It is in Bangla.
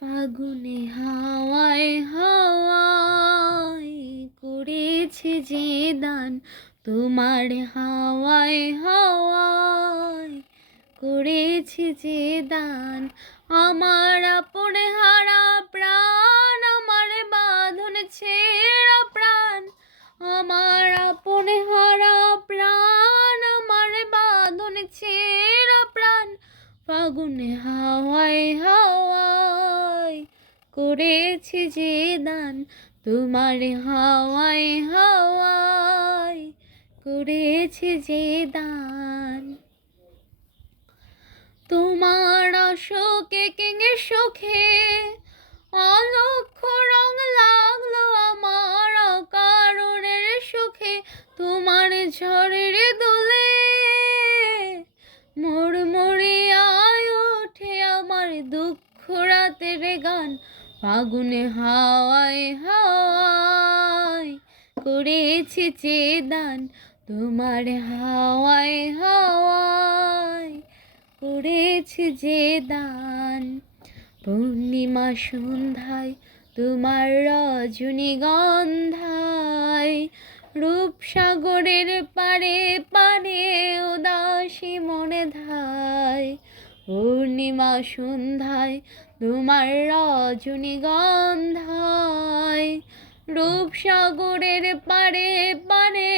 ফাগুনে হাওয়ায় হাওয়ায় করেছে যে দান, তোমার হাওয়ায় হাওয়ায় করেছে যে দান। আমার আপন হারা প্রাণ, আমার বাঁধন ছেঁড়া প্রাণ, আমার আপন হারা প্রাণ, আমার বাঁধন ছেঁড়া প্রাণ। ফাগুনে হাওয়ায় হাওয়ায় করেছে যে দান, তোমার হাওয়ায় হাওয়ায় করেছে যে দান। তোমার অশোকে কিঙে সুখে অলক্ষ রং লাগলো আমার অকারণের সুখে। তোমার ঝড়ের দোলে মুড়মুড়িয়ায় ওঠে আমার দুঃখ রাতের গান। ফাগুনে হাওয়ায় হাওয়ায় করেছে যে দান, তোমার হাওয়ায় হাওয়ায় করেছে যে দান। পূর্ণিমা সন্ধ্যায় তোমার রজনীগন্ধায় রূপসাগরের পারে পারে উদাসী মনে ধায়। পূর্ণিমা সন্ধ্যায় তোমার রজনীগন্ধায় রূপসাগরের পারে পারে